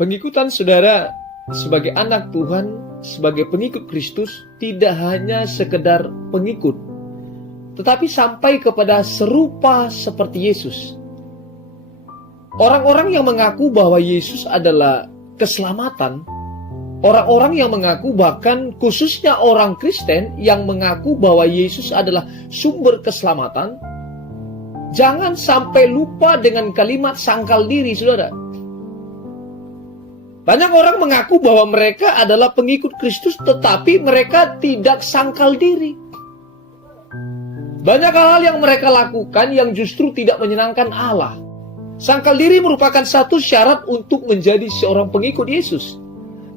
Pengikutan saudara sebagai anak Tuhan, sebagai pengikut Kristus, tidak hanya sekedar pengikut, tetapi sampai kepada serupa seperti Yesus. Orang-orang yang mengaku bahwa Yesus adalah keselamatan, orang-orang yang mengaku, bahkan khususnya orang Kristen yang mengaku bahwa Yesus adalah sumber keselamatan, jangan sampai lupa dengan kalimat sangkal diri, saudara. Banyak orang mengaku bahwa mereka adalah pengikut Kristus, tetapi mereka tidak sangkal diri. Banyak hal yang mereka lakukan yang justru tidak menyenangkan Allah. Sangkal diri merupakan satu syarat untuk menjadi seorang pengikut Yesus.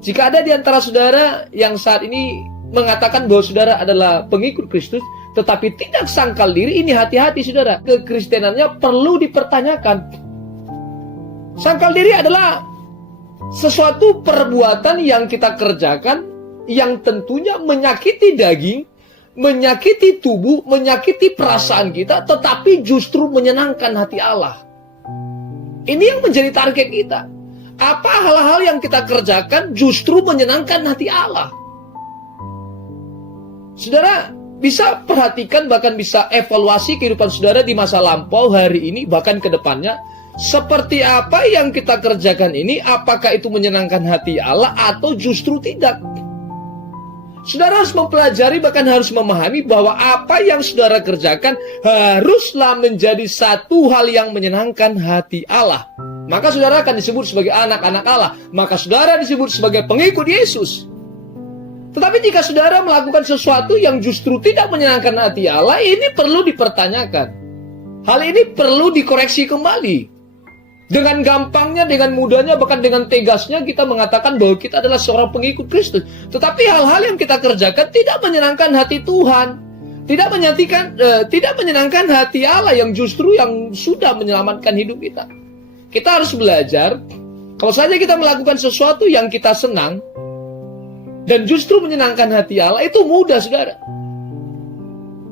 Jika ada di antara saudara yang saat ini mengatakan bahwa saudara adalah pengikut Kristus, tetapi tidak sangkal diri, ini hati-hati saudara. Kekristenannya perlu dipertanyakan. Sangkal diri adalah sesuatu perbuatan yang kita kerjakan yang tentunya menyakiti daging, menyakiti tubuh, menyakiti perasaan kita, tetapi justru menyenangkan hati Allah. Ini yang menjadi target kita. Apa hal-hal yang kita kerjakan justru menyenangkan hati Allah? Saudara bisa perhatikan, bahkan bisa evaluasi kehidupan saudara di masa lampau, hari ini, bahkan ke depannya. Seperti apa yang kita kerjakan ini, apakah itu menyenangkan hati Allah atau justru tidak? Saudara harus mempelajari, bahkan harus memahami bahwa apa yang saudara kerjakan haruslah menjadi satu hal yang menyenangkan hati Allah. Maka saudara akan disebut sebagai anak-anak Allah. Maka saudara disebut sebagai pengikut Yesus. Tetapi jika saudara melakukan sesuatu yang justru tidak menyenangkan hati Allah, ini perlu dipertanyakan. Hal ini perlu dikoreksi kembali. Dengan gampangnya, dengan mudahnya, bahkan dengan tegasnya kita mengatakan bahwa kita adalah seorang pengikut Kristus. Tetapi hal-hal yang kita kerjakan tidak menyenangkan hati Tuhan. Tidak menyenangkan hati Allah yang justru yang sudah menyelamatkan hidup kita. Kita harus belajar, kalau saja kita melakukan sesuatu yang kita senang, dan justru menyenangkan hati Allah, itu mudah, saudara.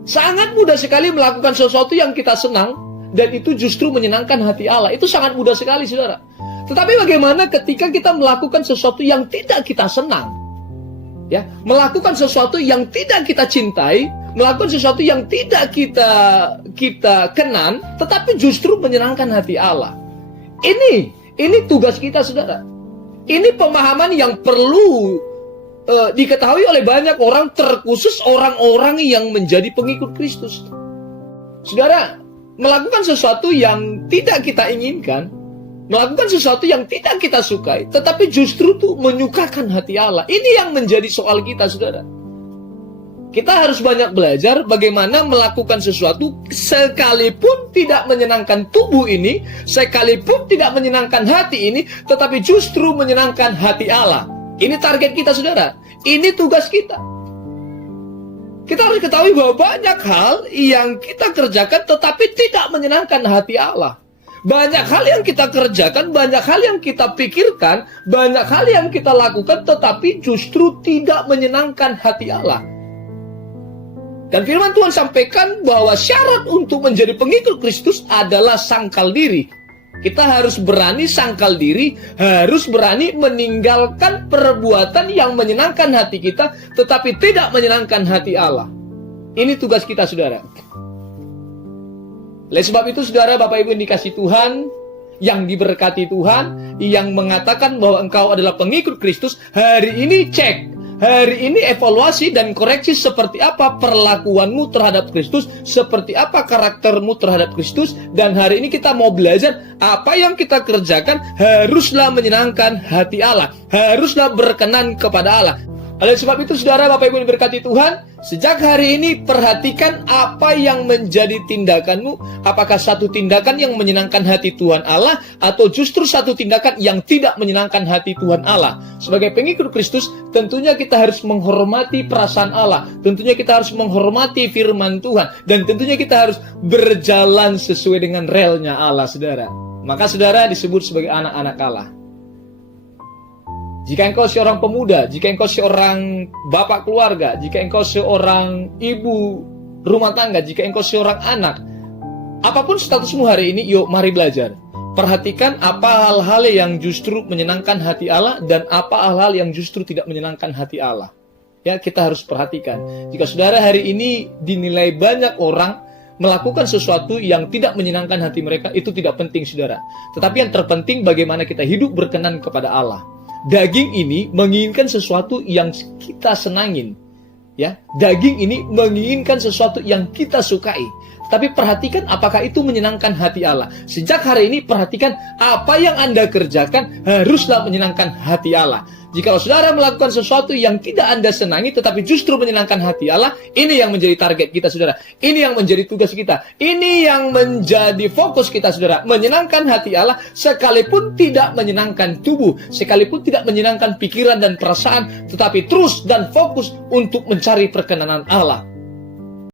Sangat mudah sekali melakukan sesuatu yang kita senang, dan itu justru menyenangkan hati Allah. Itu sangat mudah sekali, saudara. Tetapi bagaimana ketika kita melakukan sesuatu yang tidak kita senang? Ya, melakukan sesuatu yang tidak kita cintai, melakukan sesuatu yang tidak kita kenan, tetapi justru menyenangkan hati Allah. Ini tugas kita, saudara. Ini pemahaman yang perlu diketahui oleh banyak orang, terkhusus orang-orang yang menjadi pengikut Kristus. Saudara, melakukan sesuatu yang tidak kita inginkan, melakukan sesuatu yang tidak kita sukai, tetapi justru tuh menyukakan hati Allah. Ini yang menjadi soal kita, saudara. Kita harus banyak belajar bagaimana melakukan sesuatu sekalipun tidak menyenangkan tubuh ini, sekalipun tidak menyenangkan hati ini, tetapi justru menyenangkan hati Allah. Ini target kita, saudara. Ini tugas kita. Kita harus ketahui bahwa banyak hal yang kita kerjakan tetapi tidak menyenangkan hati Allah. Banyak hal yang kita kerjakan, banyak hal yang kita pikirkan, banyak hal yang kita lakukan tetapi justru tidak menyenangkan hati Allah. Dan firman Tuhan sampaikan bahwa syarat untuk menjadi pengikut Kristus adalah sangkal diri. Kita harus berani sangkal diri, harus berani meninggalkan perbuatan yang menyenangkan hati kita, tetapi tidak menyenangkan hati Allah. Ini tugas kita, saudara. Oleh sebab itu, saudara, Bapak Ibu yang dikasihi Tuhan, yang diberkati Tuhan, yang mengatakan bahwa engkau adalah pengikut Kristus, hari ini cek. Hari ini evaluasi dan koreksi seperti apa perlakuanmu terhadap Kristus, seperti apa karaktermu terhadap Kristus, dan hari ini kita mau belajar apa yang kita kerjakan haruslah menyenangkan hati Allah, haruslah berkenan kepada Allah. Oleh sebab itu, saudara, Bapak Ibu yang diberkati Tuhan, sejak hari ini perhatikan apa yang menjadi tindakanmu. Apakah satu tindakan yang menyenangkan hati Tuhan Allah, atau justru satu tindakan yang tidak menyenangkan hati Tuhan Allah. Sebagai pengikut Kristus, tentunya kita harus menghormati perasaan Allah. Tentunya kita harus menghormati firman Tuhan. Dan tentunya kita harus berjalan sesuai dengan relnya Allah, saudara. Maka saudara disebut sebagai anak-anak Allah. Jika engkau seorang pemuda, jika engkau seorang bapak keluarga, jika engkau seorang ibu rumah tangga, jika engkau seorang anak, apapun statusmu hari ini, yuk mari belajar. perhatikan apa hal-hal yang justru menyenangkan hati Allah dan apa hal-hal yang justru tidak menyenangkan hati Allah. Ya, kita harus perhatikan. Jika saudara hari ini dinilai banyak orang melakukan sesuatu yang tidak menyenangkan hati mereka, itu tidak penting, saudara. Tetapi yang terpenting bagaimana kita hidup berkenan kepada Allah. Daging ini menginginkan sesuatu yang kita senangin. Ya, daging ini menginginkan sesuatu yang kita sukai. Tapi perhatikan apakah itu menyenangkan hati Allah. Sejak hari ini perhatikan apa yang Anda kerjakan haruslah menyenangkan hati Allah. Jika saudara melakukan sesuatu yang tidak Anda senangi tetapi justru menyenangkan hati Allah, ini yang menjadi target kita, saudara. Ini yang menjadi tugas kita. Ini yang menjadi fokus kita, saudara. Menyenangkan hati Allah sekalipun tidak menyenangkan tubuh, sekalipun tidak menyenangkan pikiran dan perasaan, tetapi terus dan fokus untuk mencari perkenanan Allah.